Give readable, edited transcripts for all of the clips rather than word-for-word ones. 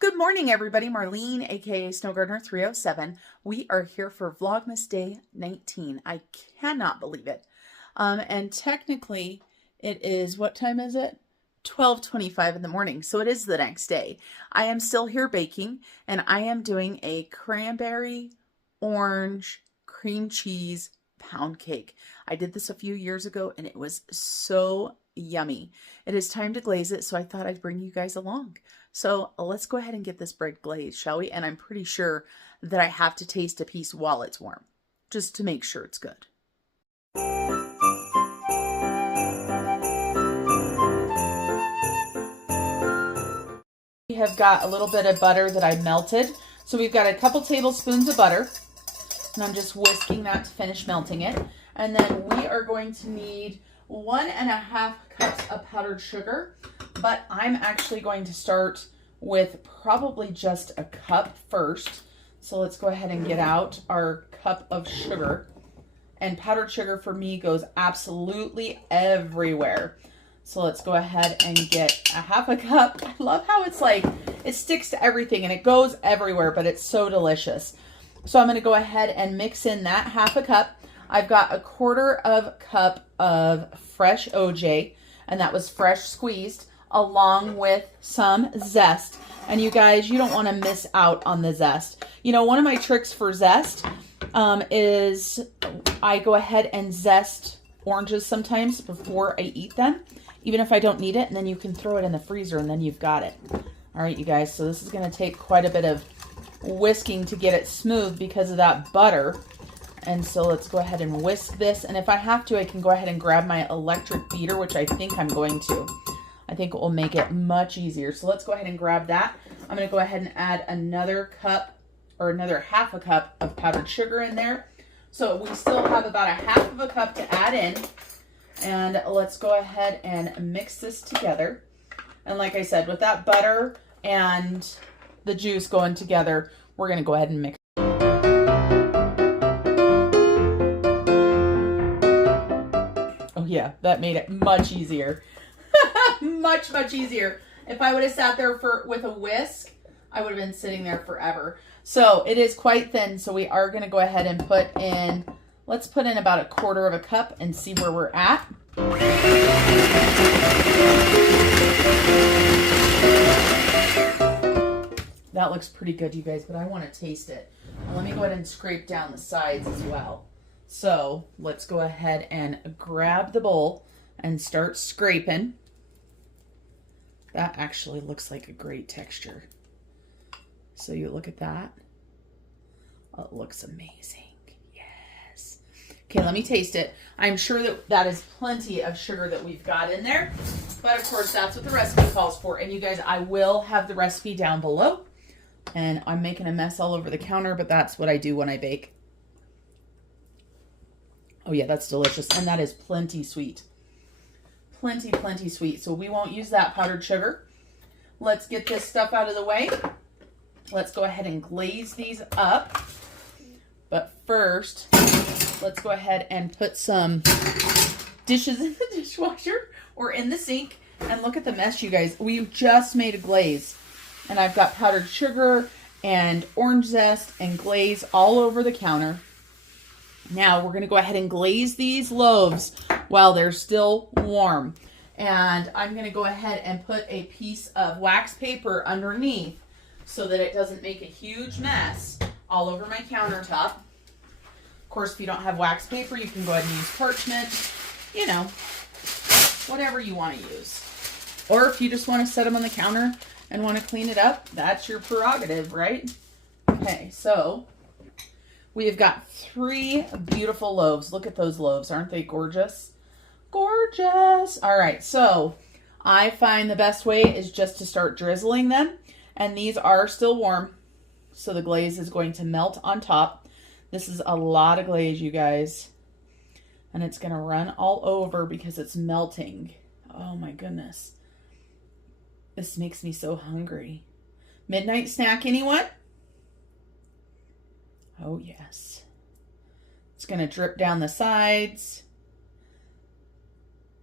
Good morning, everybody. Marlene, aka Snow Gardener 307. We are here for Vlogmas Day 19. I cannot believe it. And technically, it is, what time is it? 12:25 in the morning. So it is the next day. I am still here baking, and I am doing a cranberry orange cream cheese pound cake. I did this a few years ago, and it was so yummy. It is time to glaze it, so I thought I'd bring you guys along. So let's go ahead and get this bread glazed, shall we? And I'm pretty sure that I have to taste a piece while it's warm, just to make sure it's good. We have got a little bit of butter that I melted. So we've got a couple tablespoons of butter, and I'm just whisking that to finish melting it. And then we are going to need 1.5 cups of powdered sugar, but I'm actually going to start with probably just a cup first. So let's go ahead and get out our cup of sugar. And powdered sugar for me goes absolutely everywhere. So let's go ahead and get 1/2 cup. I love how it's like, it sticks to everything and it goes everywhere, but it's so delicious. So I'm going to go ahead and mix in that 1/2 cup. I've got 1/4 cup of fresh OJ, and that was fresh squeezed, along with some zest. And you guys, you don't want to miss out on the zest. You know, one of my tricks for zest is I go ahead and zest oranges sometimes before I eat them, even if I don't need it, and then you can throw it in the freezer and then you've got it. All right, you guys, so this is going to take quite a bit of whisking to get it smooth because of that butter. And so let's go ahead and whisk this. And if I have to, I can go ahead and grab my electric beater, which I think I'm going to. I think it will make it much easier. So let's go ahead and grab that. I'm going to go ahead and add another cup or another 1/2 cup of powdered sugar in there. So we still have about 1/2 cup to add in. And let's go ahead and mix this together. And like I said, with that butter and the juice going together, we're going to go ahead and mix. Oh yeah, that made it much easier. much easier. If I would have sat there with a whisk, I would have been sitting there forever. So it is quite thin, so we are going to go ahead and put in, let's put in about 1/4 cup and see where we're at. That looks pretty good, you guys, but I want to taste it. Let me go ahead and scrape down the sides as well. So let's go ahead and grab the bowl and start scraping. That actually looks like a great texture. So you look at that. Oh, it looks amazing. Yes. Okay, let me taste it. I'm sure that that is plenty of sugar that we've got in there. But of course, that's what the recipe calls for. And you guys, I will have the recipe down below. And I'm making a mess all over the counter, but that's what I do when I bake. Oh yeah, that's delicious. And that is plenty sweet. Plenty sweet. So we won't use that powdered sugar. Let's get this stuff out of the way. Let's go ahead and glaze these up. But first, let's go ahead and put some dishes in the dishwasher or in the sink. And look at the mess, you guys. We just made a glaze. And I've got powdered sugar and orange zest and glaze all over the counter. Now we're going to go ahead and glaze these loaves while they're still warm. And I'm going to go ahead and put a piece of wax paper underneath so that it doesn't make a huge mess all over my countertop. Of course, if you don't have wax paper, you can go ahead and use parchment, you know, whatever you want to use. Or if you just want to set them on the counter and want to clean it up, that's your prerogative, right? Okay, so we have got 3 beautiful loaves. Look at those loaves. Aren't they gorgeous? Gorgeous. All right, so I find the best way is just to start drizzling them. And these are still warm, so the glaze is going to melt on top. This is a lot of glaze, you guys. And it's going to run all over because it's melting. Oh my goodness. This makes me so hungry. Midnight snack, anyone? Oh, yes. It's going to drip down the sides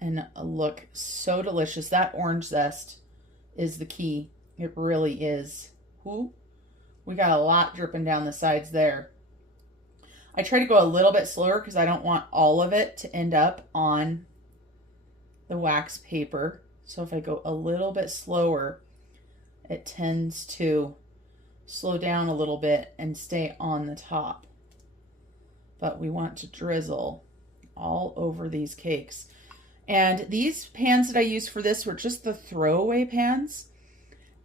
and look so delicious. That orange zest is the key. It really is. Ooh, we got a lot dripping down the sides there. I try to go a little bit slower because I don't want all of it to end up on the wax paper. So if I go a little bit slower, it tends to slow down a little bit and stay on the top. But we want to drizzle all over these cakes. And these pans that I used for this were just the throwaway pans.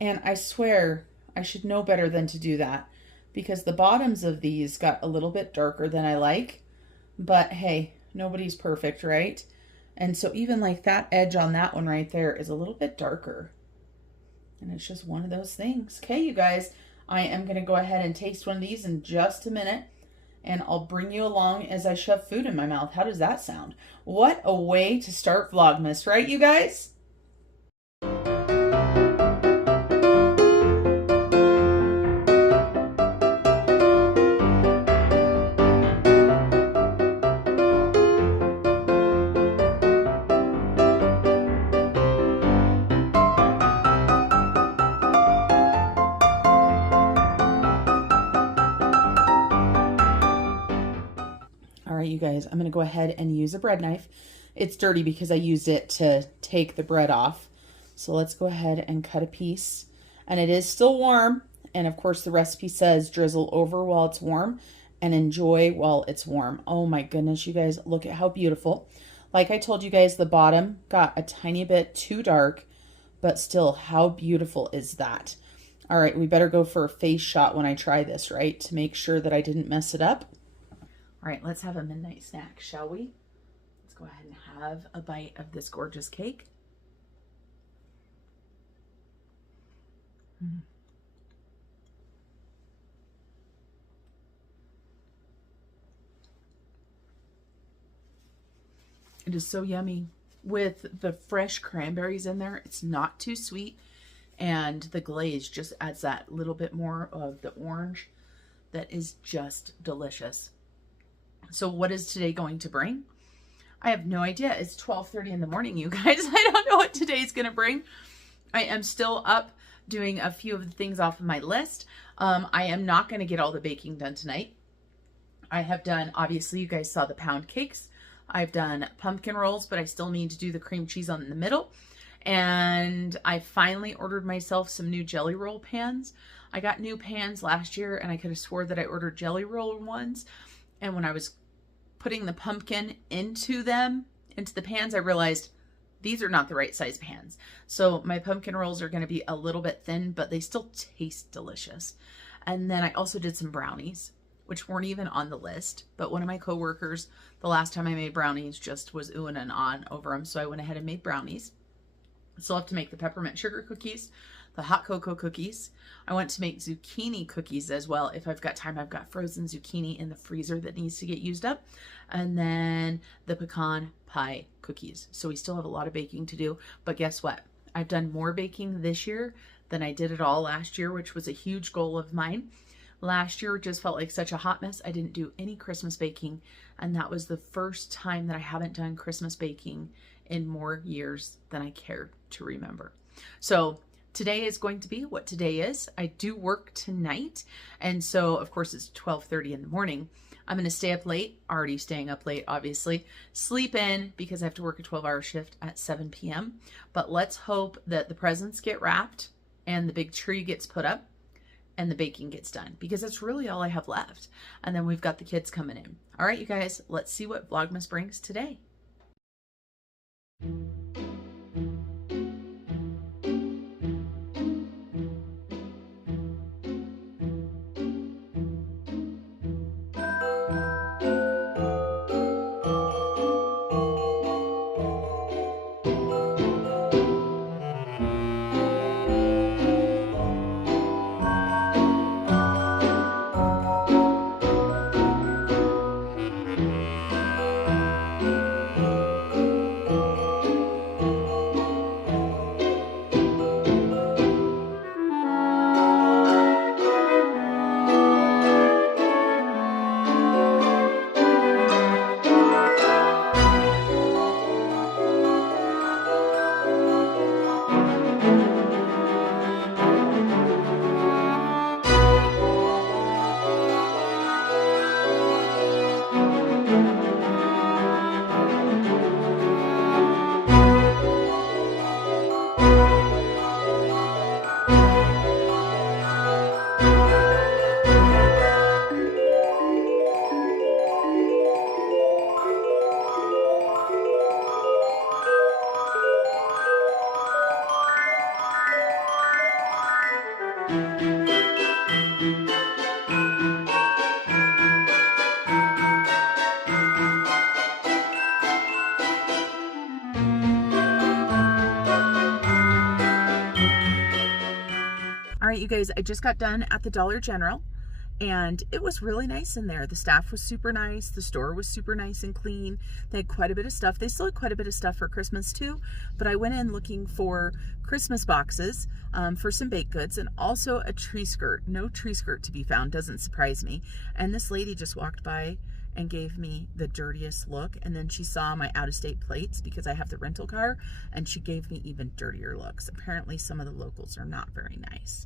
And I swear I should know better than to do that, because the bottoms of these got a little bit darker than I like. But hey, nobody's perfect, right? And so even like that edge on that one right there is a little bit darker. And it's just one of those things. Okay, you guys, I am going to go ahead and taste one of these in just a minute. And I'll bring you along as I shove food in my mouth. How does that sound? What a way to start Vlogmas, right, you guys? All right, you guys, I'm going to go ahead and use a bread knife. It's dirty because I used it to take the bread off. So let's go ahead and cut a piece. And it is still warm. And of course, the recipe says drizzle over while it's warm and enjoy while it's warm. Oh my goodness, you guys, look at how beautiful. Like I told you guys, the bottom got a tiny bit too dark, but still, how beautiful is that? All right, we better go for a face shot when I try this, right? To make sure that I didn't mess it up. All right, let's have a midnight snack, shall we? Let's go ahead and have a bite of this gorgeous cake. It is so yummy. With the fresh cranberries in there, it's not too sweet. And the glaze just adds that little bit more of the orange that is just delicious. So what is today going to bring? I have no idea. It's 12:30 in the morning, you guys. I don't know what today's going to bring. I am still up doing a few of the things off of my list. I am not going to get all the baking done tonight. I have done, obviously, you guys saw the pound cakes. I've done pumpkin rolls, but I still need to do the cream cheese on the middle. And I finally ordered myself some new jelly roll pans. I got new pans last year, and I could have swore that I ordered jelly roll ones. And when I was putting the pumpkin into the pans, I realized these are not the right size pans. So my pumpkin rolls are going to be a little bit thin, but they still taste delicious. And then I also did some brownies, which weren't even on the list. But one of my coworkers, the last time I made brownies, just was oohing and ahhing over them. So I went ahead and made brownies. I still have to make the peppermint sugar cookies, the hot cocoa cookies. I want to make zucchini cookies as well. If I've got time, I've got frozen zucchini in the freezer that needs to get used up. And then the pecan pie cookies. So we still have a lot of baking to do. But guess what? I've done more baking this year than I did at all last year, which was a huge goal of mine. Last year just felt like such a hot mess. I didn't do any Christmas baking. And that was the first time that I haven't done Christmas baking in more years than I cared to remember. So today is going to be what today is. I do work tonight. And so, of course, it's 12:30 in the morning. I'm going to stay up late, already staying up late, obviously. Sleep in because I have to work a 12-hour shift at 7 p.m. But let's hope that the presents get wrapped and the big tree gets put up and the baking gets done, because that's really all I have left. And then we've got the kids coming in. All right, you guys, let's see what Vlogmas brings today. All right, you guys, I just got done at the Dollar General and it was really nice in there. The staff was super nice. The store was super nice and clean. They had quite a bit of stuff. They still had quite a bit of stuff for Christmas too, but I went in looking for Christmas boxes for some baked goods and also a tree skirt. No tree skirt to be found, doesn't surprise me. And this lady just walked by and gave me the dirtiest look, and then she saw my out-of-state plates because I have the rental car, and she gave me even dirtier looks. Apparently some of the locals are not very nice.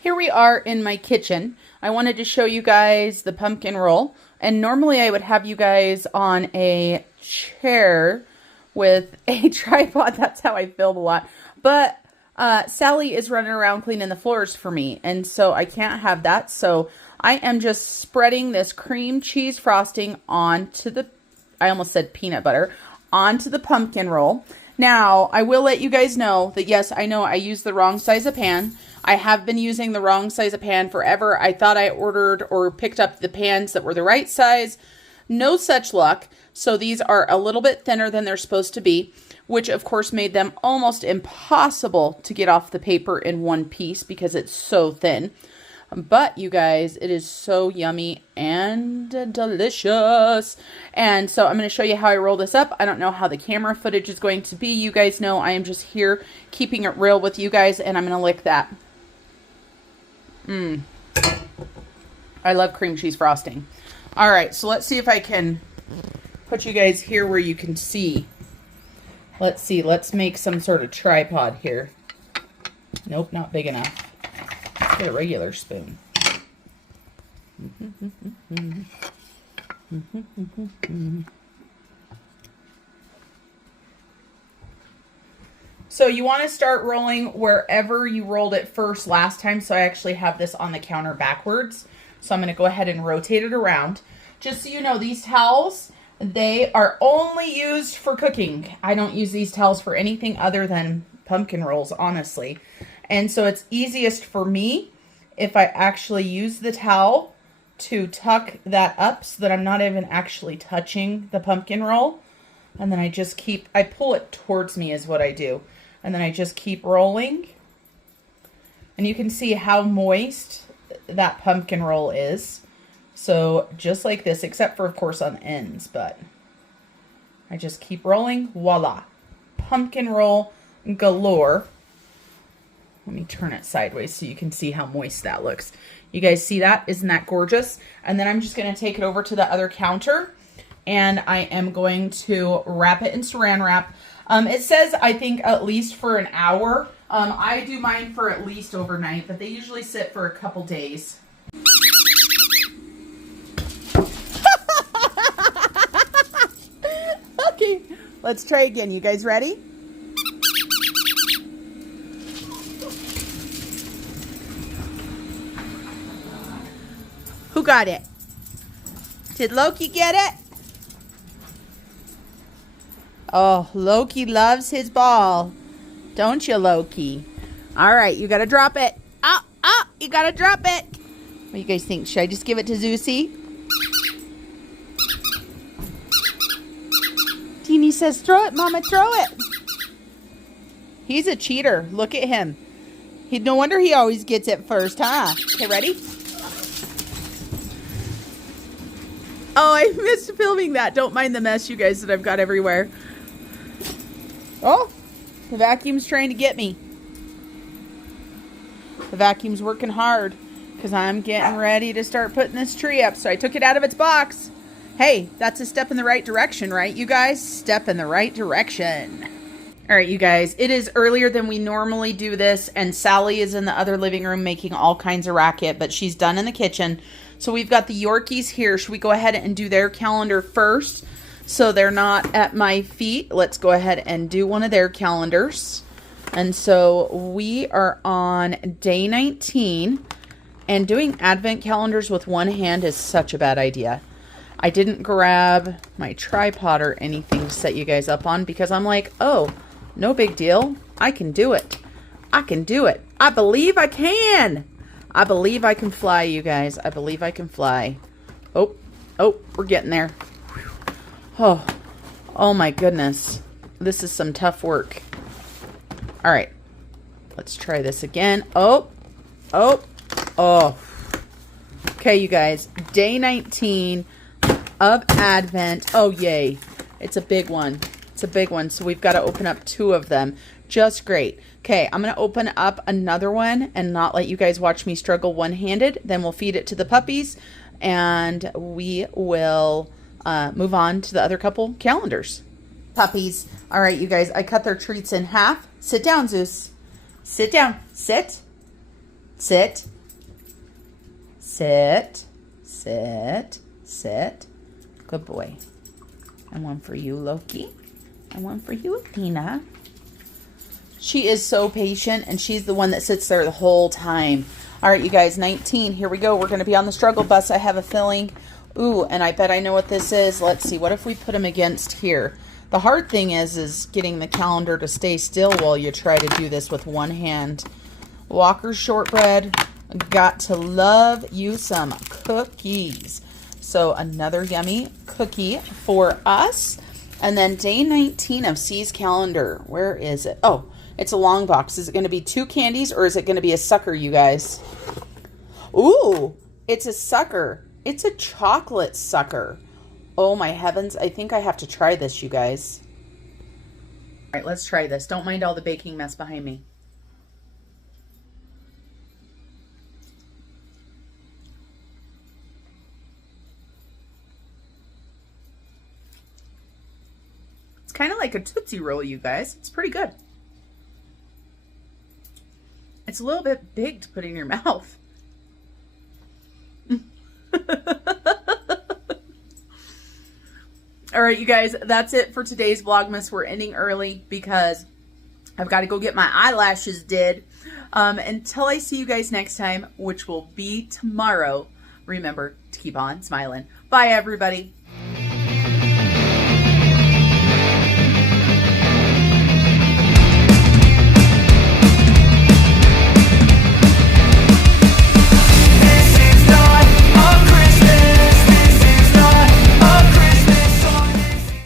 Here we are in my kitchen. I wanted to show you guys the pumpkin roll. And normally I would have you guys on a chair with a tripod. That's how I film a lot. But Sally is running around cleaning the floors for me. And so I can't have that. So I am just spreading this cream cheese frosting onto the, I almost said peanut butter, onto the pumpkin roll. Now, I will let you guys know that yes, I know I used the wrong size of pan. I have been using the wrong size of pan forever. I thought I ordered or picked up the pans that were the right size. No such luck. So these are a little bit thinner than they're supposed to be, which of course made them almost impossible to get off the paper in one piece because it's so thin. But you guys, it is so yummy and delicious. And so I'm going to show you how I roll this up. I don't know how the camera footage is going to be. You guys know I am just here keeping it real with you guys, and I'm going to lick that. I love cream cheese frosting. All right, so let's see if I can put you guys here where you can see. Let's see, let's make some sort of tripod here. Nope, not big enough. Let's get a regular spoon. So you want to start rolling wherever you rolled it first last time. So I actually have this on the counter backwards. So I'm going to go ahead and rotate it around. Just so you know, these towels, they are only used for cooking. I don't use these towels for anything other than pumpkin rolls, honestly. And so it's easiest for me if I actually use the towel to tuck that up so that I'm not even actually touching the pumpkin roll. And then I just keep, I pull it towards me is what I do. And then I just keep rolling. And you can see how moist that pumpkin roll is. So just like this, except for of course on the ends, but I just keep rolling. Voila. Pumpkin roll galore. Let me turn it sideways so you can see how moist that looks. You guys see that? Isn't that gorgeous? And then I'm just going to take it over to the other counter and I am going to wrap it in saran wrap. It says, I think, at least for an hour. I do mine for at least overnight, but they usually sit for a couple days. Okay, let's try again. You guys ready? Who got it? Did Loki get it? Oh, Loki loves his ball. Don't you, Loki? All right, you got to drop it. You got to drop it. What do you guys think? Should I just give it to Zeusy? Teeny says, throw it, Mama, throw it. He's a cheater. Look at him. No wonder he always gets it first, huh? Okay, ready? Oh, I missed filming that. Don't mind the mess, you guys, that I've got everywhere. Oh, the vacuum's trying to get me. The vacuum's working hard because I'm getting ready to start putting this tree up. So I took it out of its box. Hey, that's a step in the right direction, right, you guys? Step in the right direction. All right, you guys, it is earlier than we normally do this, and Sally is in the other living room making all kinds of racket, but she's done in the kitchen. So we've got the Yorkies here. Should we go ahead and do their calendar first so they're not at my feet? Let's go ahead and do one of their calendars. And so we are on day 19, and doing advent calendars with one hand is such a bad idea. I didn't grab my tripod or anything to set you guys up on because I'm like, oh, no big deal. I can do it. I can do it. I believe I can. I believe I can fly, you guys. I believe I can fly. Oh, we're getting there. Oh my goodness. This is some tough work. All right, let's try this again. Oh. Okay, you guys, day 19 of Advent. Oh, yay. It's a big one. It's a big one. So we've got to open up 2 of them. Just great. Okay, I'm going to open up another one and not let you guys watch me struggle one-handed. Then we'll feed it to the puppies and we will move on to the other couple calendars. Puppies. All right, you guys, I cut their treats in half. Sit down, Zeus. Sit down. Sit. Sit. Sit. Sit. Sit. Good boy. And one for you, Loki. And one for you, Athena. She is so patient, and she's the one that sits there the whole time. All right, you guys, 19. Here we go. We're going to be on the struggle bus, I have a feeling. Ooh, and I bet I know what this is. Let's see. What if we put them against here? The hard thing is getting the calendar to stay still while you try to do this with one hand. Walker's shortbread. Got to love you some cookies. So another yummy cookie for us. And then day 19 of C's calendar. Where is it? Oh, it's a long box. Is it going to be 2 candies or is it going to be a sucker, you guys? Ooh, it's a sucker. It's a chocolate sucker. Oh my heavens. I think I have to try this, you guys. All right, let's try this. Don't mind all the baking mess behind me. It's kind of like a Tootsie Roll, you guys. It's pretty good. It's a little bit big to put in your mouth. All right, you guys, that's it for today's Vlogmas. We're ending early because I've got to go get my eyelashes did. Until I see you guys next time, which will be tomorrow, remember to keep on smiling. Bye, everybody.